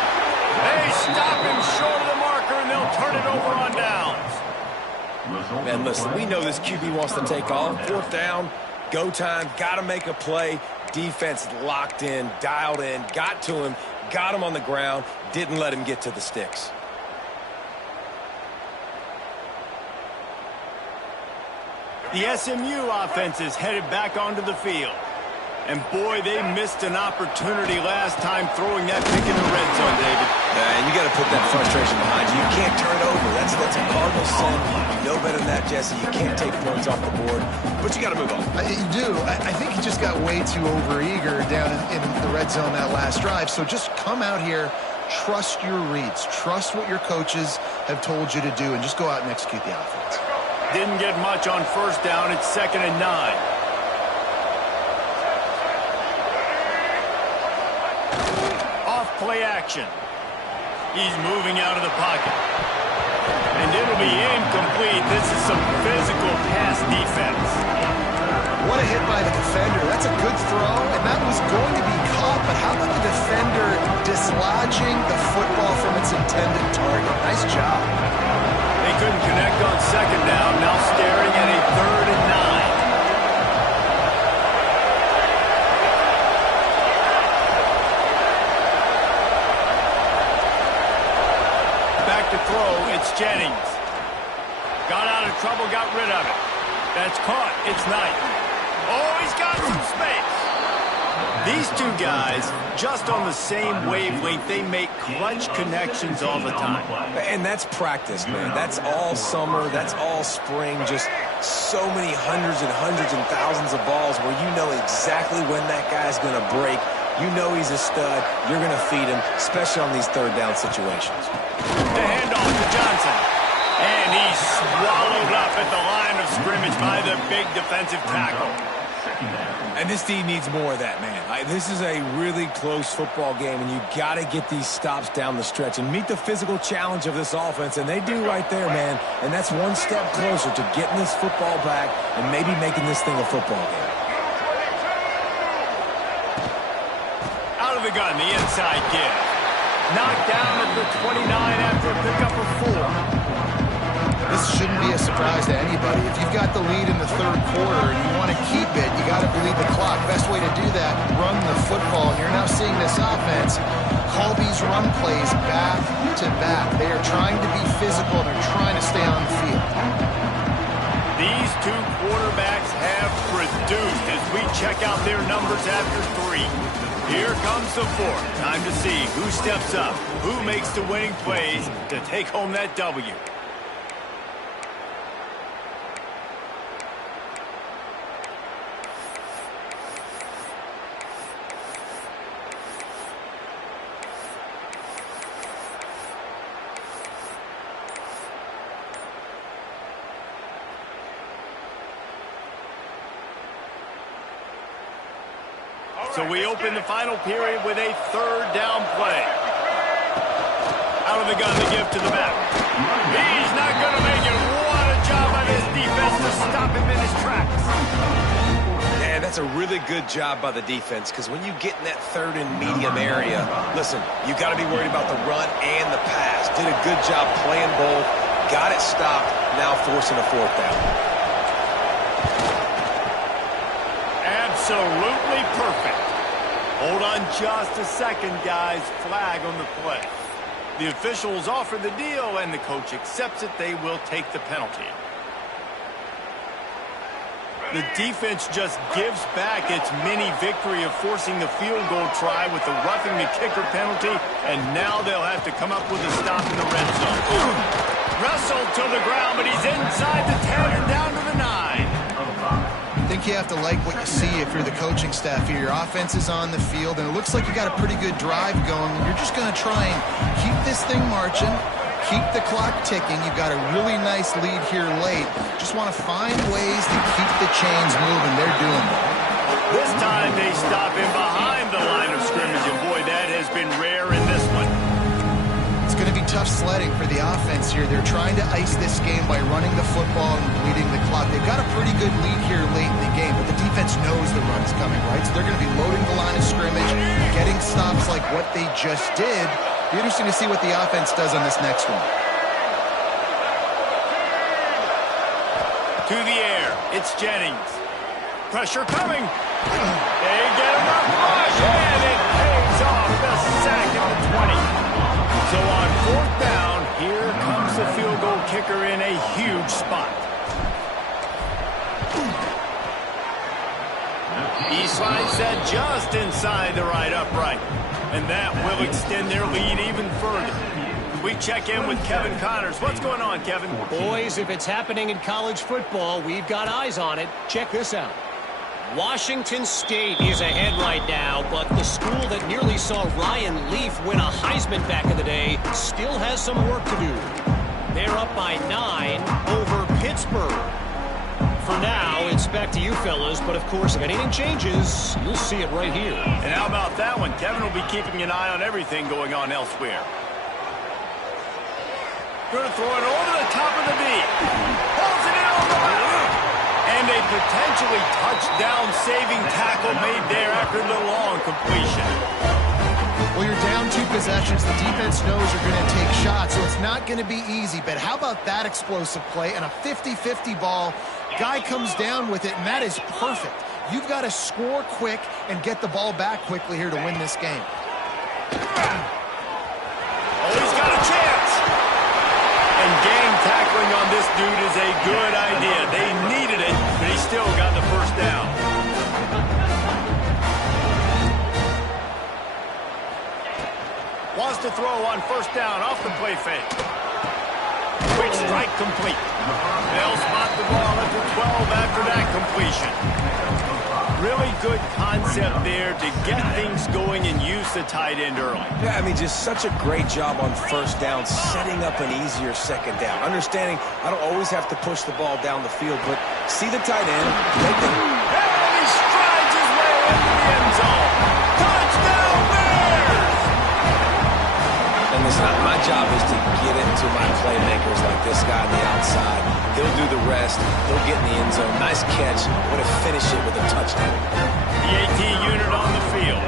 They stop him short of the marker, and they'll turn it over on downs. Man, listen, we know this QB wants to take off. 4th down, go time, got to make a play. Defense locked in, dialed in, got to him, got him on the ground, didn't let him get to the sticks. The SMU offense is headed back onto the field. And boy, they missed an opportunity last time throwing that pick in the red zone, David. And you got to put that frustration behind you. You can't turn it over. That's a cardinal sin. You know better than that, Jesse. You can't take points off the board. But you got to move on. You do. I think he just got way too overeager down in the red zone that last drive. So just come out here, trust your reads, trust what your coaches have told you to do, and just go out and execute the offense. Didn't get much on 1st down. It's 2nd and 9. Off play action. He's moving out of the pocket. And it'll be incomplete. This is some physical pass defense. What a hit by the defender. That's a good throw, and that was going to be caught, but how about the defender dislodging the football from its intended target? Nice job. They couldn't connect on 2nd down. Now staring at a 3rd and 9. Back to throw. It's Jennings. Got out of trouble, got rid of it. That's caught. It's Knight. Oh, he's got some space. These two guys, just on the same wavelength, they make clutch connections all the time. And that's practice, man. That's all summer. That's all spring. Just so many hundreds and thousands of balls where you know exactly when that guy's going to break. You know he's a stud. You're going to feed him, especially on these 3rd down situations. The handoff to Johnson. And he's swallowed up at the line of scrimmage by the big defensive tackle. And this team needs more of that, man. This is a really close football game, and you got to get these stops down the stretch and meet the physical challenge of this offense, and they do right there, man. And that's one step closer to getting this football back and maybe making this thing a football game. Out of the gun, the inside kid. Knocked down at the 29 after a pickup of 4. This shouldn't be a surprise to anybody. If you've got the lead in the 3rd quarter and you want to keep it, you got to bleed the clock. Best way to do that, run the football. And you're now seeing this offense call these run plays back to back. They are trying to be physical. They're trying to stay on the field. These two quarterbacks have produced as we check out their numbers after 3. Here comes the 4th. Time to see who steps up, who makes the winning plays to take home that W. So we open the final period with a 3rd down play. Out of the gun to give to the back. He's not going to make it. What a job by this defense to stop him in his tracks. Yeah, that's a really good job by the defense, because when you get in that 3rd and medium area, listen, you got to be worried about the run and the pass. Did a good job playing both, got it stopped, now forcing a 4th down. Absolutely perfect. Hold on just a second, guys. Flag on the play. The officials offer the deal, and the coach accepts it. They will take the penalty. The defense just gives back its mini victory of forcing the field goal try with the roughing the kicker penalty, and now they'll have to come up with a stop in the red zone. Wrestled to the ground, but he's inside the 10 and down to the 9. I think you have to like what you see if you're the coaching staff here. Your offense is on the field, and it looks like you got a pretty good drive going. You're just going to try and keep this thing marching, keep the clock ticking. You've got a really nice lead here late. Just want to find ways to keep the chains moving. They're doing it. This time they stop him behind the line of scrimmage, and boy, that has been rare in this one. It's going to be tough sledding for the offense here. They're trying to ice this game by running the football and bleeding the clock. They've got a pretty good lead here late in the game, but the defense knows the run's coming, right? So they're going to be loading the line of scrimmage, getting stops like what they just did. Be interesting to see what the offense does on this next one. To the air, it's Jennings. Pressure coming. They get him up rush, and it pays off the sack at the 20. So on 4th down, here comes the field goal kicker in a huge spot. He slides that just inside the right upright, and that will extend their lead even further. We check in with Kevin Connors. What's going on, Kevin? Boys, if it's happening in college football, we've got eyes on it. Check this out. Washington State is ahead right now, but the school that nearly saw Ryan Leaf win a Heisman back in the day still has some work to do. They're up by 9 over Pittsburgh. For now, it's back to you fellas, but of course, if anything changes, you'll see it right here. And how about that one? Kevin will be keeping an eye on everything going on elsewhere. Going to throw it over the top of the knee. Pulls it in on the left. And a potentially touchdown-saving tackle made there after the long completion. Well, you're down 2 possessions. The defense knows you're going to take shots, so it's not going to be easy. But how about that explosive play and a 50-50 ball? Guy comes down with it, and that is perfect. You've got to score quick and get the ball back quickly here to win this game. Oh, he's got a chance. And gang tackling on this dude is a good idea. They needed it, but he still got the first down. Wants to throw on 1st down off the play fake. Quick strike complete. They'll spot the ball at the 12 after that completion. Really good concept there to get things going and use the tight end early. Yeah, I mean, just such a great job on 1st down, setting up an easier 2nd down. Understanding I don't always have to push the ball down the field, but see the tight end, make it. And he strides his way into the end zone. Touchdown Bears! And listen, my job is to get into my playmakers like this guy on the outside. He'll do the rest. He'll get in the end zone. Nice catch. Way to finish it with a touchdown. The AT unit on the field.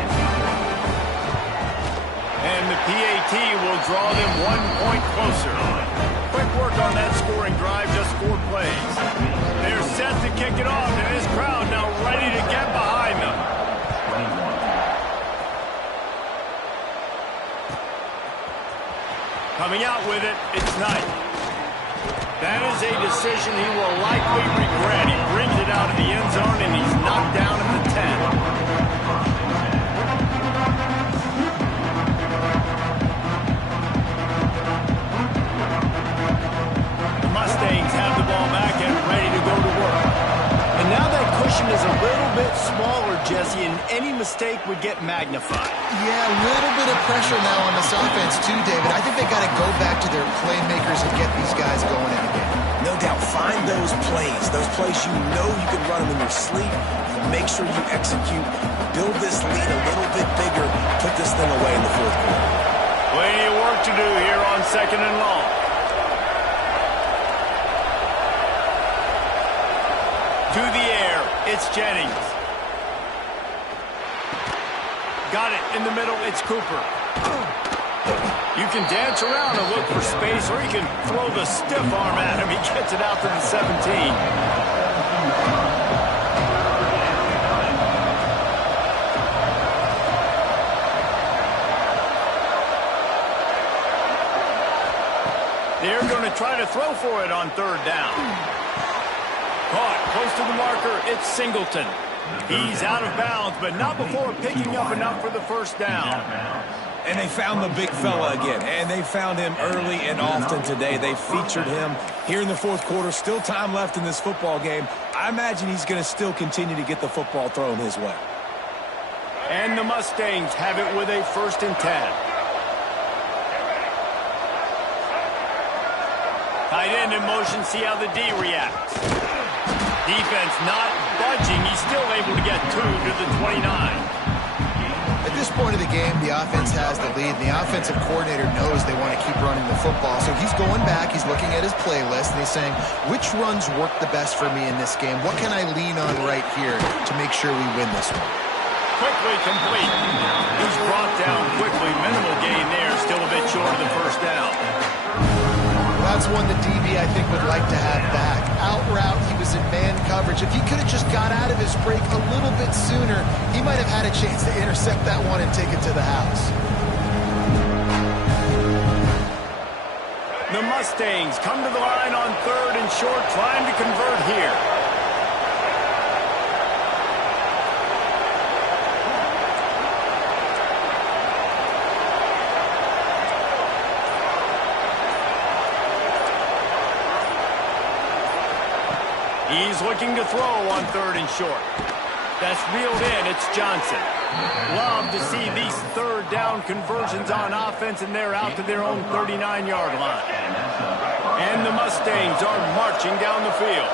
And the PAT will draw them 1 point closer. Quick work on that scoring drive, just 4 plays. They're set to kick it off, and this crowd now ready to get behind them. Coming out with it, it's Knight. That is a decision he will likely regret. He brings it out of the end zone, and he's knocked down at the 10. The Mustangs have the ball back and ready to go to work. And now that cushion is a little bit smaller, Jesse, and any mistake would get magnified. Yeah, a little bit of pressure now on this offense too, David. I think they got to go back to their playmakers and get these guys going in again. No doubt, find those plays you know you can run them in your sleep. You make sure you execute, build this lead a little bit bigger, put this thing away in the 4th quarter. Plenty of work to do here on 2nd and long. To the air, it's Jennings. Got it in the middle, it's Cooper. You can dance around and look for space, or you can throw the stiff arm at him. He gets it out to the 17. throw for it on third down. Caught close to the marker. It's Singleton. He's out of bounds, but not before picking up enough for the first down. And they found the big fella again, and they found him early and often today. They featured him here in the fourth quarter. Still time left in this football game. I imagine he's going to still continue to get the football thrown his way. And the Mustangs have it with a 1st and 10. Tight end in motion, see how the D reacts. Defense not budging. He's still able to get 2 to the 29. At this point of the game, the offense has the lead. The offensive coordinator knows they want to keep running the football. So he's going back, he's looking at his playlist, and he's saying, which runs work the best for me in this game? What can I lean on right here to make sure we win this one? Quickly complete. He's brought down quickly. Minimal gain there. Still a bit short of the first down. That's one the DB, I think, would like to have back. Out route, he was in man coverage. If he could have just got out of his break a little bit sooner, he might have had a chance to intercept that one and take it to the house. The Mustangs come to the line on 3rd and short, trying to convert here. He's looking to throw on 3rd and short. That's reeled in. It's Johnson. Love to see these 3rd down conversions on offense, and they're out to their own 39-yard line. And the Mustangs are marching down the field.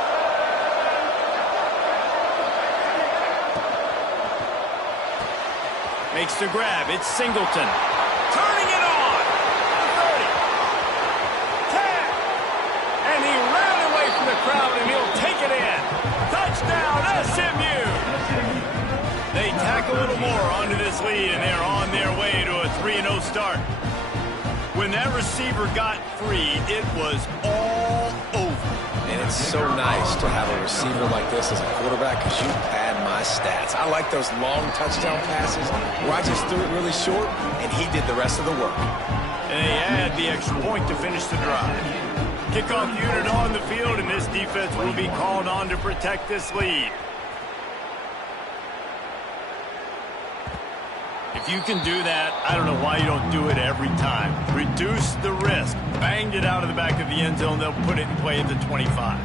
Makes the grab. It's Singleton. Turning it on. 30. 10. And he ran away from the crowd, and he'll take it in. Touchdown, SMU. They tack a little more onto this lead, and they're on their way to a 3-0 start. When that receiver got free, it was all over. And it's so nice to have a receiver like this as a quarterback because you pad my stats. I like those long touchdown passes where I just threw it really short, and he did the rest of the work. And they add the extra point to finish the drive. Kickoff unit on the field, and this defense will be called on to protect this lead. If you can do that, I don't know why you don't do it every time. Reduce the risk. Banged it out of the back of the end zone. They'll put it in play at the 25.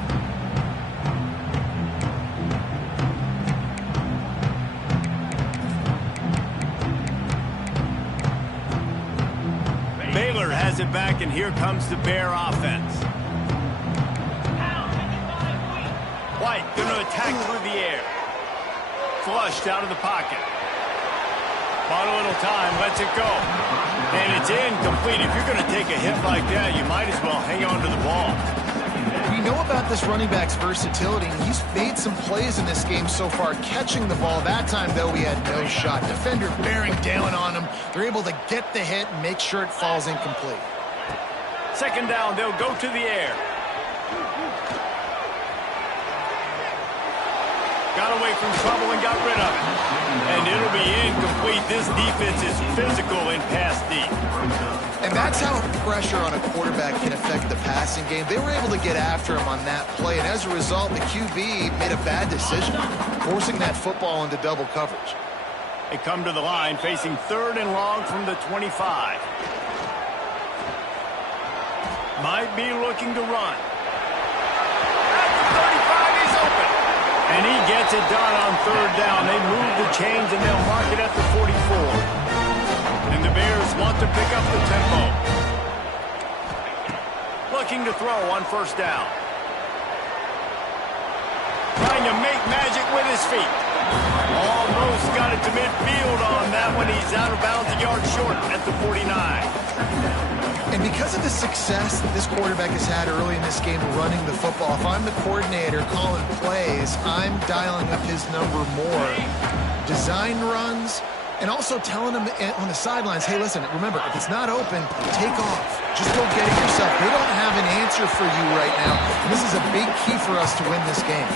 Baylor has it back, and here comes the Bear offense. White going to attack through the air. Flushed out of the pocket. Bought a little time, lets it go. And it's incomplete. If you're going to take a hit like that, you might as well hang on to the ball. We know about this running back's versatility, and he's made some plays in this game so far, catching the ball. That time, though, he had no shot. Defender bearing down on him. They're able to get the hit and make sure it falls incomplete. 2nd down, they'll go to the air. Got away from trouble and got rid of it. And it'll be incomplete. This defense is physical in pass deep. And that's how pressure on a quarterback can affect the passing game. They were able to get after him on that play, and as a result, the QB made a bad decision, forcing that football into double coverage. They come to the line, facing 3rd and long from the 25. Might be looking to run. At the 35, he's open. And he gets it done on 3rd down. They move the chains, and they'll mark it at the 44. And the Bears want to pick up the tempo. Looking to throw on 1st down. Trying to make magic with his feet. Almost got it to midfield on that one. He's out of bounds, a yard short at the 49. And because of the success that this quarterback has had early in this game running the football, if I'm the coordinator calling plays, I'm dialing up his number more. Design runs, and also telling him on the sidelines, hey, listen, remember, if it's not open, take off. Just go get it yourself. They don't have an answer for you right now. And this is a big key for us to win this game.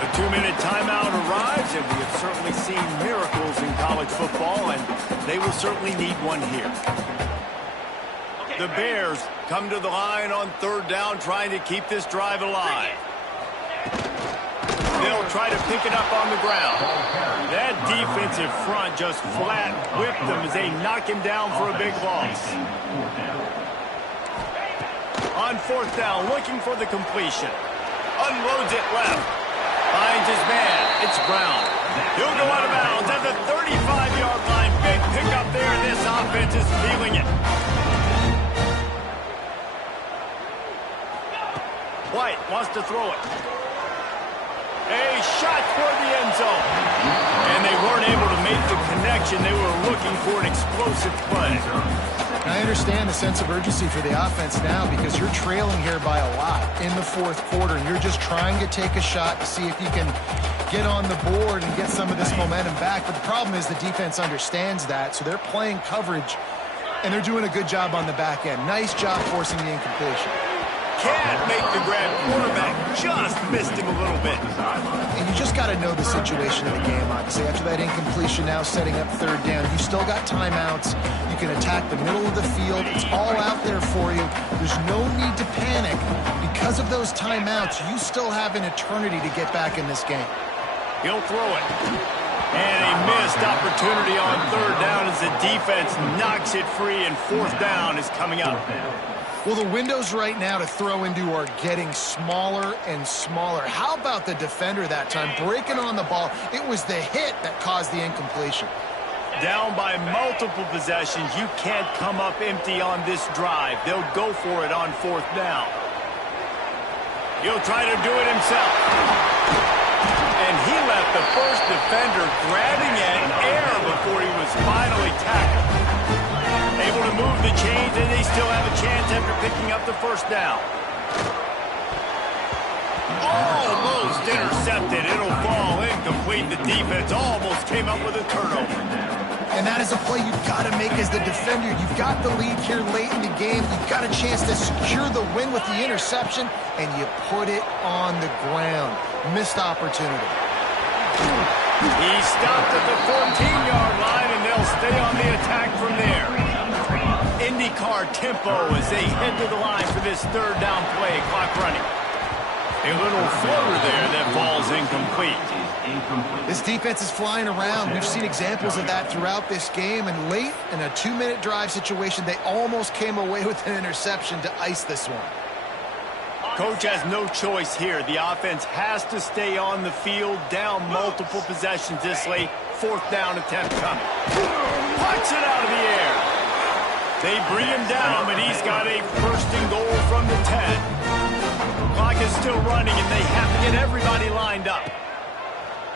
A 2-minute timeout arrives, and we have certainly seen miracles in college football, and they will certainly need one here. The Bears come to the line on 3rd down, trying to keep this drive alive. They'll try to pick it up on the ground. That defensive front just flat whipped them as they knock him down for a big loss. On 4th down, looking for the completion. Unloads it left. Finds his man. It's Brown. He'll go out of bounds at the 35-yard line. Big pickup there, and this offense is feeling it. White wants to throw it. A shot toward the end zone. And they weren't able to make the connection. They were looking for an explosive play. I understand the sense of urgency for the offense now because you're trailing here by a lot in the 4th quarter, and you're just trying to take a shot to see if you can get on the board and get some of this momentum back. But the problem is the defense understands that, so they're playing coverage, and they're doing a good job on the back end. Nice job forcing the incompletion. Can't make the grab. Quarterback just missed him a little bit. And you just got to know the situation of the game, obviously. After that incompletion, now setting up 3rd down, you still got timeouts. You can attack the middle of the field. It's all out there for you. There's no need to panic. Because of those timeouts, you still have an eternity to get back in this game. He'll throw it. And a missed opportunity on 3rd down as the defense knocks it free, and 4th down is coming up. Well, the windows right now to throw into are getting smaller and smaller. How about the defender that time breaking on the ball? It was the hit that caused the incompletion. Down by multiple possessions. You can't come up empty on this drive. They'll go for it on 4th down. He'll try to do it himself. And he left the first defender grabbing at air before he was finally tackled. Able to move the chains, and they still have a chance after picking up the 1st down. Almost intercepted. It'll fall incomplete. The defense almost came up with a turnover. And that is a play you've got to make as the defender. You've got the lead here late in the game. You've got a chance to secure the win with the interception, and you put it on the ground. Missed opportunity. He stopped at the 14-yard line, and they'll stay on the attack from there. IndyCar tempo as they head to the line for this 3rd down play. Clock running. A little floater there that falls incomplete. This defense is flying around. We've seen examples of that throughout this game, and late in a 2-minute drive situation, they almost came away with an interception to ice this one. Coach has no choice here. The offense has to stay on the field, down multiple possessions this late. 4th down attempt coming. Puts it out of the air. They bring him down, but he's got a 1st and goal from the 10. Clock is still running, and they have to get everybody lined up.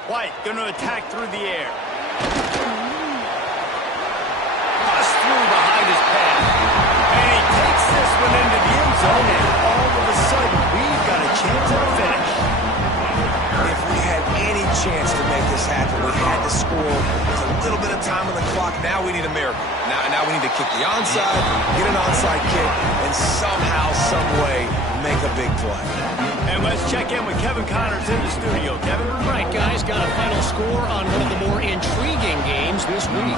White going to attack through the air. Bust through behind his pass. And he takes this one into the end zone, and all of a sudden, we've got a chance at a finish. If we had any chance to make this happen, we had to score. There's a little bit of time on the clock. Now we need a miracle. Now we need to kick the onside, get an onside kick, and somehow, some way, make a big play. And let's check in with Kevin Connors in the studio. Kevin? Right, guys, got a final score on one of the more intriguing games this week.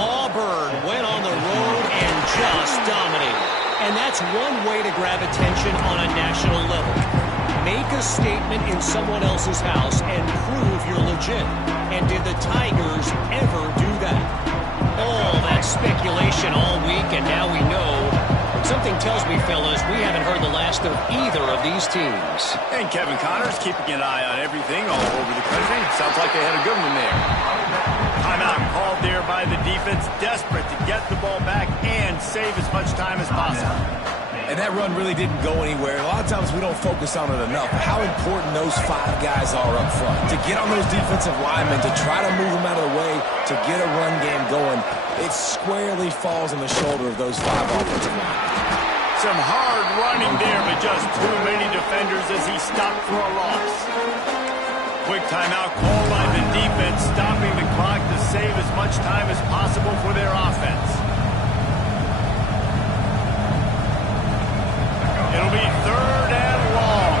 Auburn went on the road and just dominated. And that's one way to grab attention on a national level. Make a statement in someone else's house and prove you're legit. And did the Tigers ever do that? All that speculation all week, and now we know. Something tells me, fellas, we haven't heard the last of either of these teams. And Kevin Connors keeping an eye on everything all over the country. Sounds like they had a good one there. Timeout called there by the defense, desperate to get the ball back and save as much time as possible. And that run really didn't go anywhere. A lot of times we don't focus on it enough. How important those 5 guys are up front. To get on those defensive linemen, to try to move them out of the way, to get a run game going, it squarely falls on the shoulder of those 5 offensive linemen. Some hard running there, but just too many defenders as he stopped for a loss. Quick timeout call by the defense, stopping the clock to save as much time as possible for their offense. It'll be 3rd and long.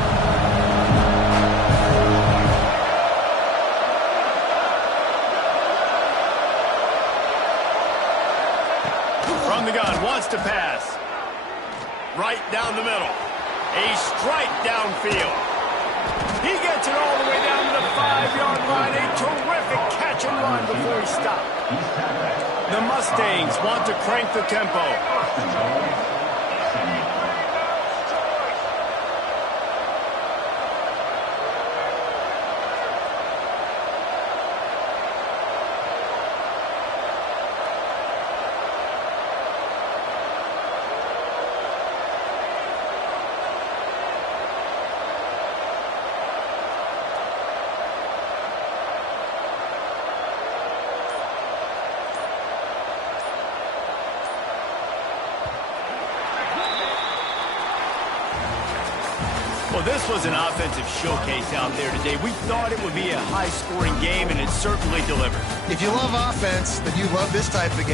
From the gun, wants to pass. right down the middle. A strike downfield. He gets it all the way down to the 5-yard line. A terrific catch and run before he stopped. The Mustangs want to crank the tempo. Well, this was an offensive showcase out there today. We thought it would be a high-scoring game, and it certainly delivered. If you love offense, then you love this type of game.